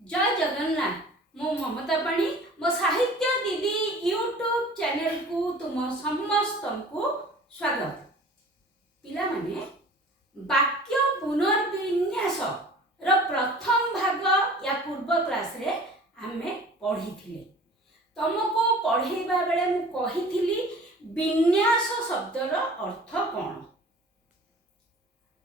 जय जगन्नाथ। मो ममता पाणी मो साहित्य दीदी यूट्यूब चैनल को तुम समस्त को स्वागत। पिला माने वाक्य पुनर्विन्यास रो प्रथम भाग या पूर्व क्लास रे आमे पढ़ी थिले। तुमको पढ़ेबा बेले मु कहिथिली विन्यास शब्दर अर्थ कौन।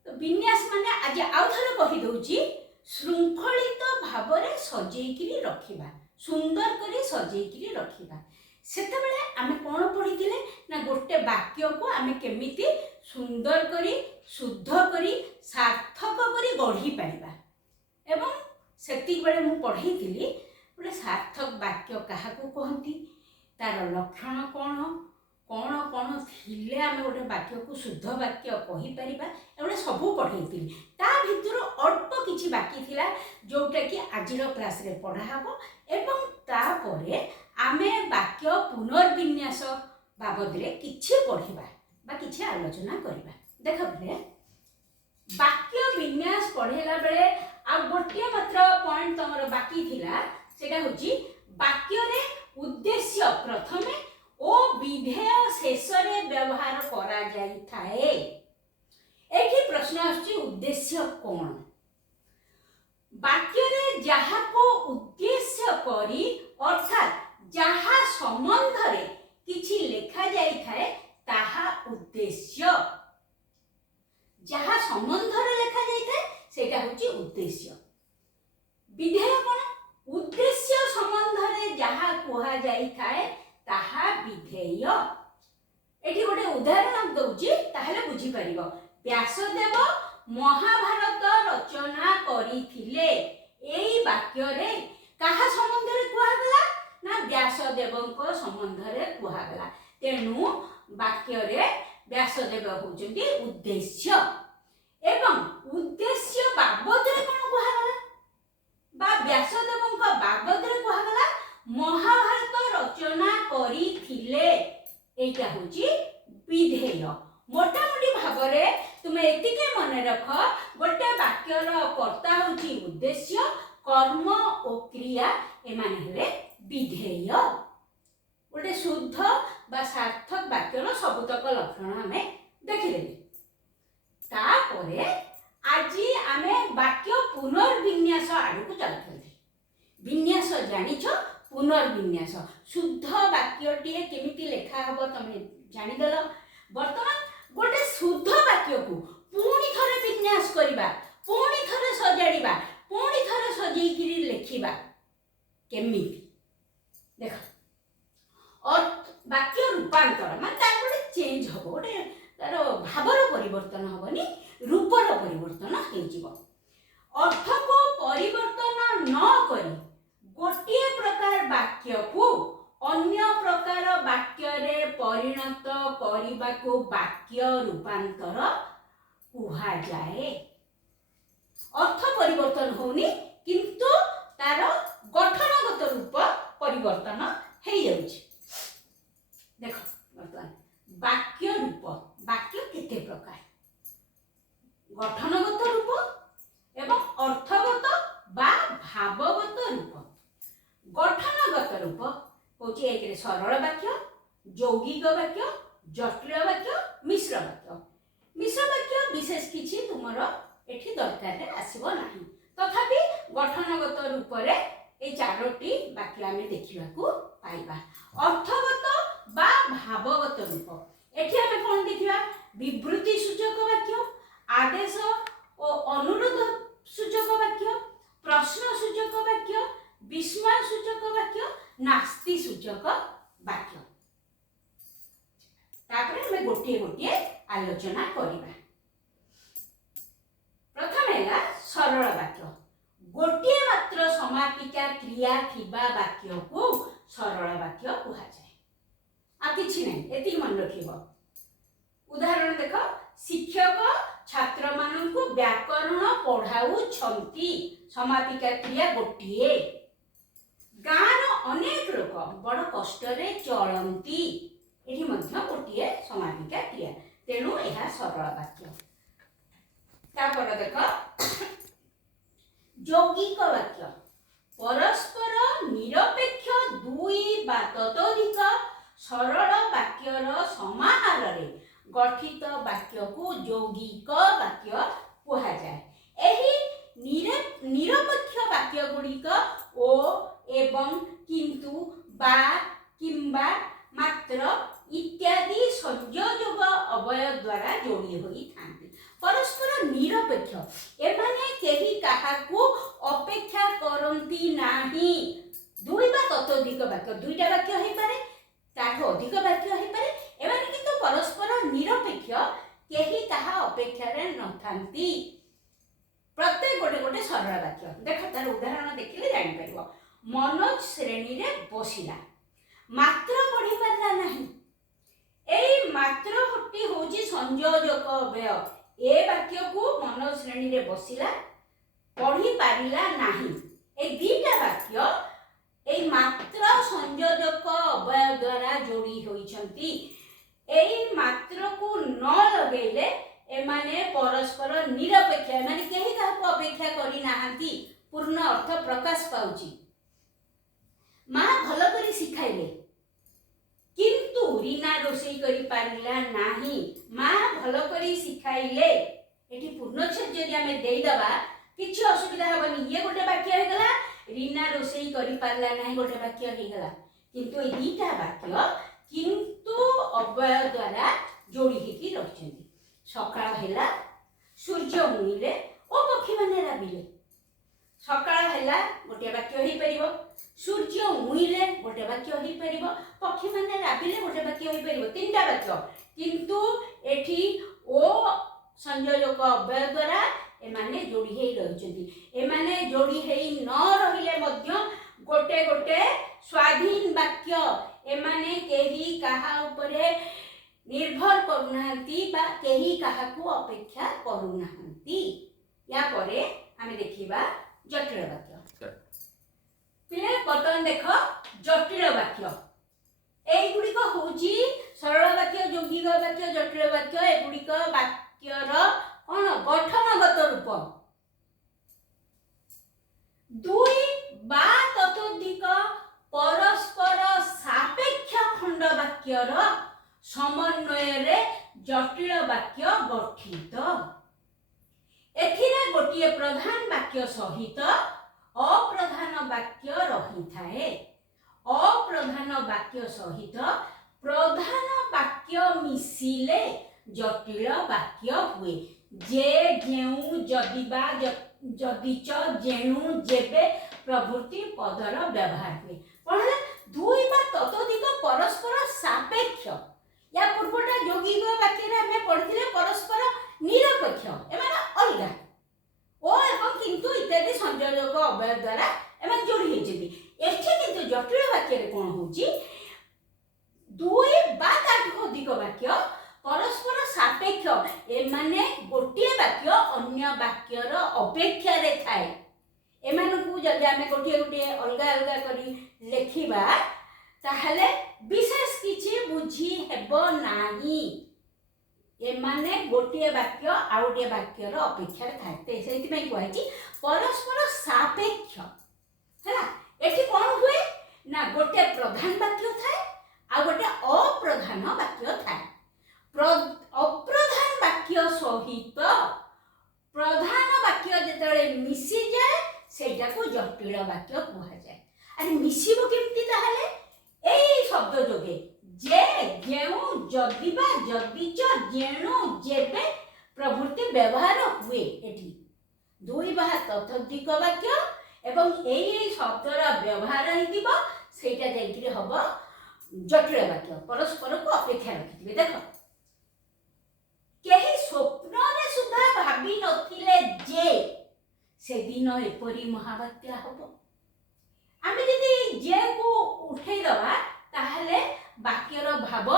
तो विन्यास माने आज आउ थरे कहि दउची श्रृंखलित भाव में सजेकी रखा, सुंदर कर सजेकी रखा। सेते बेले आमे कौन पढ़ी ना गोटे वाक्य को आमे केमिति सुंदर करी शुद्ध करी सार्थक करी गढ़ी पारिबा। एवं सेति बेले मु पढ़ी गोटे सार्थक वाक्य काहाकू कहती, तार लक्षण कौन कौन कौन थिले आमे गोटे वाक्य को शुद्ध वाक्य कहि परिबा एवढे सब पढ़ेइतिली। ता भितर अल्प किछि बाकी थिला जोटा कि आजिर क्लास रे पढ़ा हबो एवं ता परे आमे वाक्य पुनर्विन्यास बाबद रे किछि पढ़िबा बा किछि आलोचना करिबा। देख बले वाक्य विन्यास पढ़ेला बेले आ गोटे मात्र पॉइंट तमरो बाकी थिला, सेटा होची वाक्य रे उद्देश्य प्रथमे ओ विधेय शेष रे व्यवहार करा जाई थाए। एठी प्रश्न आछि उद्देश्य कौन। वाक्य रे जहा को उद्देश्य करी अर्थात जहा संबंध रे किछि लेखा जाई थाए ताहा उद्देश्य। जहा संबंध रे लेखा जाई थाए सेटा होछि उद्देश्य। विधेय कौन, उद्देश्य संबंध रे जहा कोहा जाई थाए ताहा विधेय। एठी गोटे उदाहरण दउची ताहले बुझी परिबो। व्यासदेव महाभारत रचना करिथिले, एई वाक्य रे काहा संबंध रे कुहा गला ना व्यासदेवଙ୍କ संबंध रे कुहा गला। तेनु वाक्य रे व्यासदेव होचंती उद्देश्य एवं उद्देश्य बाबद रे कोन कुहा गला बा व्यासदेवଙ୍କ बाबद रे कुहा गला महाभारत रचना करिथिले, एटा होची विधेय। मोटामोटी भाव रे तुमे एतिके मने रख गोटे वाक्यर कर्ता होची उद्देश्य, कर्म और क्रिया एमाने हेले विधेय। गोटे शुद्ध बा सार्थक वाक्यर सबुतक लक्षण आमे देखिले। तापरे आजी आमे वाक्य पुनर्विन्यास आडू चलथि। विन्यास जानिछो, पुनर्विन्यास शुद्ध वाक्यटीए केमिति लेखा हबो तमे जानिदेल। वर्तमान गोटे शुद्ध वाक्य को पुणी थरे विन्यास करिबा, पुणी थरे सजाड़िबा, पुणी थरे सजेइकिरी लेखिबा केमिति देख। और वाक्य रूपांतर माने तार गोटे चेंज हबो, गोटे तार भावर परिवर्तन हबनी, रूपर परिवर्तन हे जिवो। अर्थ को परिवर्तन न करी गोटे प्रकार वाक्य को अन्य प्रकार वाक्य रे परिणत करिबा को वाक्य रूपांतर कुहा जाए। अर्थ परिवर्तन होनी किंतु तार गठनगत रूप परिवर्तन हे जाउछि। देखो वर्तमान वाक्य रूप, वाक्य केते प्रकार, गठनगत रूप एवं अर्थगत बा भावगत रूप। गठनगत रूप होची एक रे सरल वाक्य, यौगिक वाक्य, जटिल वाक्य, मिश्र वाक्य। मिश्र वाक्य विशेष किछि तुमरो एठी दरकार रे आसीबो नाही, तथापि गठनगत रूप रे ए चारोटी वाक्य आमे देखिबा को पाइबा। अर्थगत बा भावगत रूप एठी आमे कोन देखिबा, विवृत्ति सूचक वाक्य, आदेश और अनुरोध सूचक वाक्य, प्रश्न सूचक वाक्य, विस्मय सूचक वाक्य, नास्ति सूचक वाक्य। तापरे हमें गोटे गोटे आलोचना करिबा। प्रथम हैला सरल वाक्य। गोटे मात्र समापिका क्रिया थिबा वाक्य को सरल वाक्य कुहा जाय। आ किछि नै, एति मन रखिबो। उदाहरण देखो, शिक्षक छात्र माननकु व्याकरण पढ़ाउ छंती, समापिका क्रिया गोटिए। गाँव अनेक लोक बड़ कष्ट रे चलती, एठी मध्य गोटिए समापिका क्रिया, तेणु यह सरल वाक्य। तापर देख यौगिक वाक्य। परस्पर निरपेक्ष दुई बा ततोधिक सरल वाक्यर समाहार रे गठित वाक्य को यौगिक वाक्य कहा जाए। एही निरपेक्ष वाक्य गुड़िक ओ एवं किंतु बा किंबा मात्र इत्यादि संयोजक अवय द्वारा जोड़ी होई थांती। परस्पर निरपेक्ष एमाने केही काहाकू अपेक्षा करंती नाही। दुई बा ततोधिक वाक्य दुईटा वाक्य हे पारे ताठो अधिक वाक्य हे पारे एमाने किंतु परस्पर निरपेक्ष केही काहा अपेक्षा रे न थांती। प्रत्येक गोटे गोटे सरल वाक्य देख तार उदाहरण देखिले जानि परिबो। मनोज श्रेणी रे बसिला मात्र पढ़ी पारला नाही। एई मात्र हटी होची संयोजक अव्यय। ए वाक्य को मनोज श्रेणी रे बसिला पढ़ी पारिला नाही। ए दीटा वाक्य एई मात्र संयोजक अव्यय द्वारा जोड़ी होइछंती। एई मात्र को न लगेले एमाने परस्पर निरपेक्ष एमाने केही काहाको अपेक्षा करि नाहांती। पूर्ण अर्थ प्रकाश पाउची। माँ भल करी सिखाइले किंतु रीना रोषेई करी पारिला नाही। माँ भल करी सिखाइले एठी पूर्णच्छेद जदि आमे देई दबा किछि असुविधा हबनी। ये गोटे वाक्य हे गला रीना रोषेई करी पारिला नाही गोटे वाक्य हे गला। किंतु ए दीटा वाक्य किंतु अव्यय द्वारा जोड़ी हेकी रहिछन्ती। सकाळ हेला सूर्य उइले ओ पक्षी माने राबिले। सकाळ हेला गोटे वाक्य हे परिबो। सूर्य उइले गोटे वाक्य हे परिबो। पक्षी माने राबिले गोटे वाक्य हे परिबो। तीनटा वाक्य किंतु एठी ओ संयोजक अव्यय द्वारा एमाने जोड़ी हेई रहिछन्ती। एमाने जोड़ी हेई न रहिले मध्य गोटे गोटे स्वाधीन वाक्य एमाने केही काहा उपरे निर्भर करुनाहांती बा केही काहाकू अपेक्षा करुनाहांती। या परे आमे देखिबा जटिल वाक्य। पिले बर्तमान देख जटिल वाक्य एई गुडी को होची सरल वाक्य यौगिक वाक्य जटिल वाक्य ए गुडी को वाक्यर कोन गठनगत रूप। दुई बा ततोधिक परस्पर सापेक्ष खंड वाक्यर समन्वय रे जटिल वाक्य गठित। एथिरे गोटिए प्रधान वाक्य सहित अप्रधान वाक्य रही थाए। अप्रधान वाक्य सहित प्रधान वाक्य मिसिले जटिल वाक्य हुए। जे जेउ जदिबा जदिच जेणु जेबे प्रभृति पदर व्यवहार हुए। पढ़ले दुई बा ततोधिक परस्पर सापेक्ष। या पूर्वटा यौगिक वाक्य रे हमें पढ़थिले परस्पर निरपेक्ष एमाने अलगा ओ एवं किंतु इत्यादि संयोजक अव्यय द्वारा एमाने जोड़ी हेछिबी। एठी किंतु जटिल वाक्य रे कोन होची दुई बा ताठू अधिक वाक्य परस्पर सापेक्ष एमाने गोटिए वाक्य अन्य वाक्यर अपेक्षा रे थाए। एमानकू जदि आमे गोटिए गोटिए अलगा अलगा करी लेखिबा ताहले विशेष किछि बुझी हेबो नाही। एमाने गोटिए वाक्य आ गोटिए वाक्यर अपेक्षा रे थाए। सेति में कहैछि परस्पर सापेक्ष हैला। एठी कोन हुए ना गोटे प्रधान वाक्य थाए आ गोटे अप्रधान वाक्य थाए। अप्रधान वाक्य सहित प्रधान वाक्य जेतले मिसी जाए सेटा को जटिल वाक्य कहा जाए। अरे मिसिबो केमती ताहले एई शब्द जोगे जे जेउ जदिबा जदिच जेणु जेबे प्रभृति व्यवहार हुए। एठी दुई बा ततोधिक वाक्य एवं एई शब्दर व्यवहार हेतिबो सेटा जाइकिरे हबो जटिल वाक्य। परस्पर को अपेक्षा रखिथिबे। देखो केही स्वप्न रे सुधा भाबी नथिले जे से दिन एपरी महाबात्या हबो। आमे जदि जे को उठेई दबा ताहले वाक्यर भाव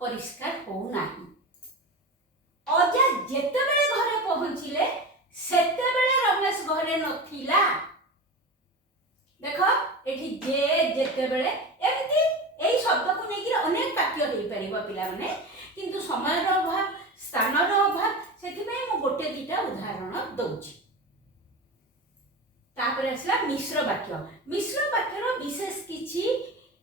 परिष्कार हो नाही। अजा जेतेबेले घरे पहुंचिले सेतेबेले रमेश घरे नथिला। देखो एठी जे जेतेबेले एमती एई शब्द को नेकी अनेक वाक्य हेई परिबो पिला माने किंतु समय रो अभाव स्थान रो अभाव सेति में मु गोटे दीटा उदाहरण दउची। तापर असला मिश्र वाक्यर विशेष किछि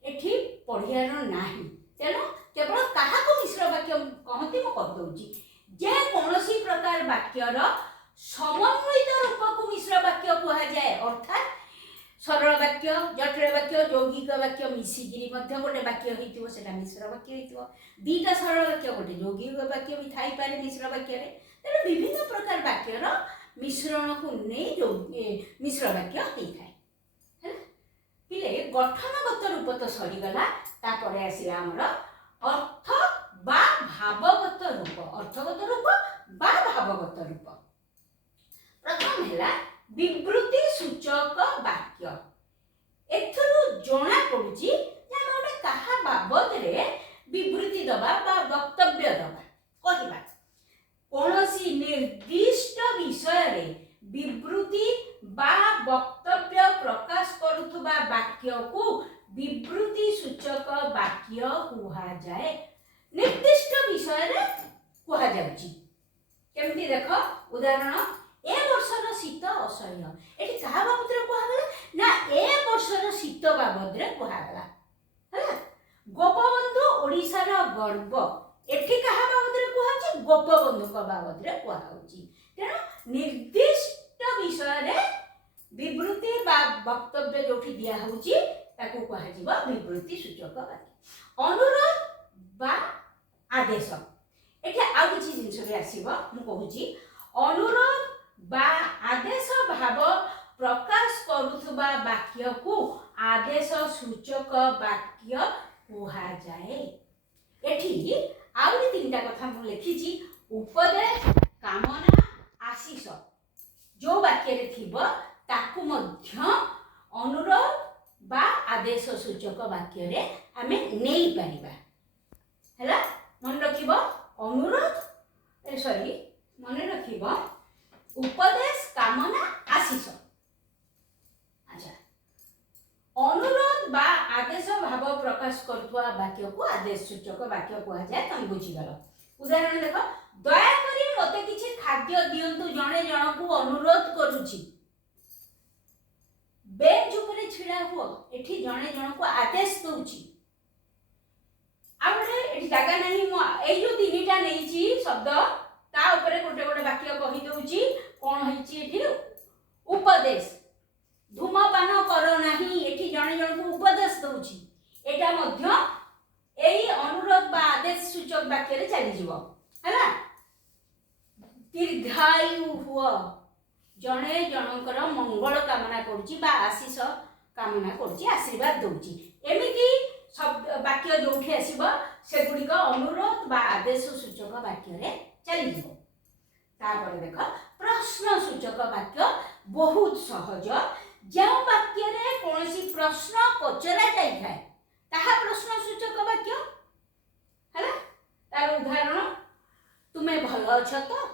एठी पढ़ियार नाही तेणु केवल ताहाको मिश्र वाक्य कहती मु कह दउची जे कोनोसी प्रकार वाक्यर समन्वित रूप को मिश्र वाक्य कहा जाए अर्थात सरल वाक्य जटिल वाक्य यौगिक वाक्य मिसिगिरी मध्य गोटे वाक्य होइतिबो सेटा मिश्र वाक्य होइतिबो दीटा सरल वाक्य गोटे यौगिक वाक्य भी थाई पारे मिश्र वाक्य रे तेणु विभिन्न प्रकार वाक्यर मिश्रण को नहीं जो मिश्र वाक्य होता है पिले गठनगत रूप तो सरीगला तापर आसला आमर अर्थ बा भावगत रूप अर्थगत रूप बा भावगत रूप प्रथम है विवृत्ति सूचक वाक्य एथरु जना पड़ुची जे हम गोटे कहा बाबद रे विवृत्ति दबा बा वक्तव्य दबा कहबा कोनोसी निर्दिष्ट विषय रे विवृत्ति बा वक्तव्य प्रकाश करुथुबा वाक्य को विवृत्ति सूचक वाक्य कुहा जाए निर्दिष्ट विषय रे कुहा जाउची केमती देखो उदाहरण ए वर्षर शीत असह्य एठी कहा बाबद रे कुहा गला ना ए वर्षर शीत बाबद रे कुहा गला हला गोपबंधु ओडिसार गर्व एठी कहा बाबद रे कुहा छि गोपबंधु का बाबद रे कुहा होछि तेणु निर्दिष्ट विषय रे विवृत्ति बा वक्तव्य जोठी दिया होछि ताको कुहा जिवो विवृत्ति सूचक वाक्य अनुरोध बा आदेश एठी आ किछि जिंस रे आसीबो मु कहूछि अनुरोध बा आदेश भाव प्रकाश करुथुबा वाक्य को आदेश सूचक वाक्य कुहा जाए एठी आउरी तीनटा कथा मु लिखिछि उपदेश कामना आशीष जो वाक्य रे थिबो ताकू मध्य अनुरोध बा आदेश सूचक वाक्य रे हमें नेई परिबा हैला मन रखिबो अनुरोध सॉरी मन रखिबो उपदेश कामना आशीष अच्छा अनुरोध बा आदेश भाव प्रकाश करथुआ वाक्य को आदेश सूचक वाक्य कहा जाए तुम बुझी गलो उदाहरण देखो दया करी मते किछि खाद्य दियंतु जणे जण को अनुरोध करूछि बेंच ऊपर छिड़ा हुओ एठी जणे जण को आदेश दउछि आबरे एठी जागा नाही मो ए जो तीनटा नेइछि शब्द ता ऊपर गोटे गोटे वाक्य कहि दउछि कोन होइछि एठी उपदेश धूमपान करो नाही एठी जणे जण को उपदेश दउछि एटा मध्य एई अनुरोध बा आदेश सूचक वाक्य रे चली जीवो हैला दीर्घायु हुओ जणे जनकर मंगल कामना करूछि बा आशीष कामना करूछि आशीर्वाद दउछि एमिति शब्द वाक्य जोठी आसीबो सेगुडी को अनुरोध बा आदेश सूचक वाक्य रे चली जीवो तापर देखो प्रश्न सूचक वाक्य बहुत सहज जो वाक्य रे कोनोसी प्रश्न पचरा जाय थाए ताहा प्रश्न सूचक वाक्य हैला तार उदाहरण तुमे भलो अछ तो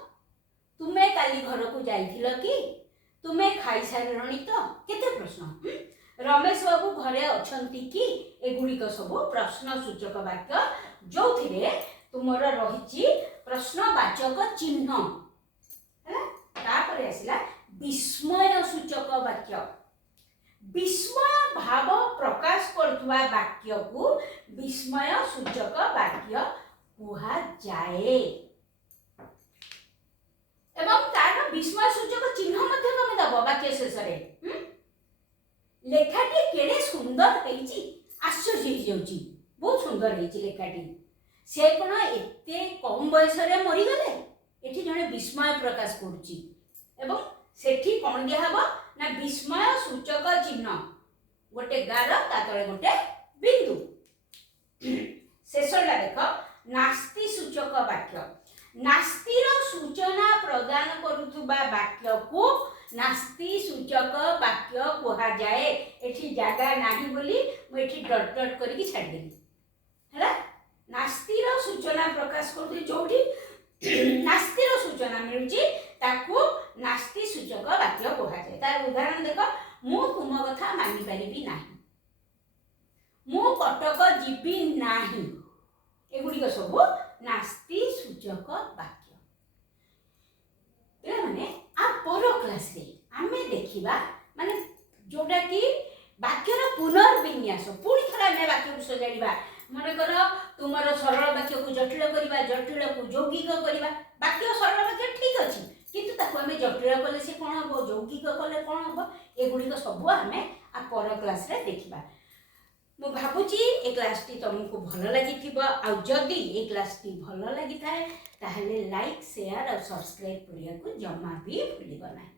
तुमे काली घर को जाइथिलो कि तुमे खाई सारणी तो केते प्रश्न रमेश बाबू घरे अछंती कि एगुडी को सब प्रश्न सूचक वाक्य जोथिरे तुमरा रहिछि प्रश्नवाचक चिन्ह हैला तापर आसिला विस्मय सूचक वाक्य विस्मय भाव प्रकाश करथुवा वाक्य को विस्मय सूचक वाक्य कुहा जाए एवं तार विस्मय सूचक चिन्ह मध्य कमे दबो वाक्य शेष रे लेखाटी केडे सुंदर हेछि आश्चर्य हो जाउछि बहुत सुंदर हेछि लेखाटी से कोन एते कम बयस रे मरि गले एठी जने विस्मय प्रकाश करूछि एवं सेठी कोन दिया हबो ना विस्मय सूचक चिन्ह गोटे गार ता तळे गोटे बिंदु शेषला देखो नास्ति सूचक वाक्य नास्तिर सूचना प्रदान करुथुबा वाक्य को नास्ति सूचक वाक्य कहा जाए एठी जागा नाही बोली मु एठी डट डट करिकि छाड़ देली हैला नास्तिर सूचना प्रकाश करथि जोठी नास्तिर सूचना मिलुची ताकू नास्ति सूचक वाक्य कहा जाए तार उदाहरण देखो मु तुम कथा मानि परिबि नाही मु कटक जीबी नाही एगुडी को सब नास्ति सूचक वाक्य पे माने आ पर क्लास रे आमे देखिबा माने जोटा कि वाक्यर पुनर्विन्यास पुणी थोड़ा आम वाक्य को सजाड़ा मनकर तुम सरल वाक्य को जटिल करवा जटिल को यौगिक करवा वाक्य सरल वाक्य ठीक अच्छे किंतु ताको आम जटिल कले से कौन हम यौगिक कले कौन हम एगुड़िक सब आम पर क्लास रे देखा मु भावुची ए क्लास टी तुमको भल लगी आदि ए क्लास टी भल लगी था लाइक शेयर और सब्सक्राइब करने को जमा भी भूल ना।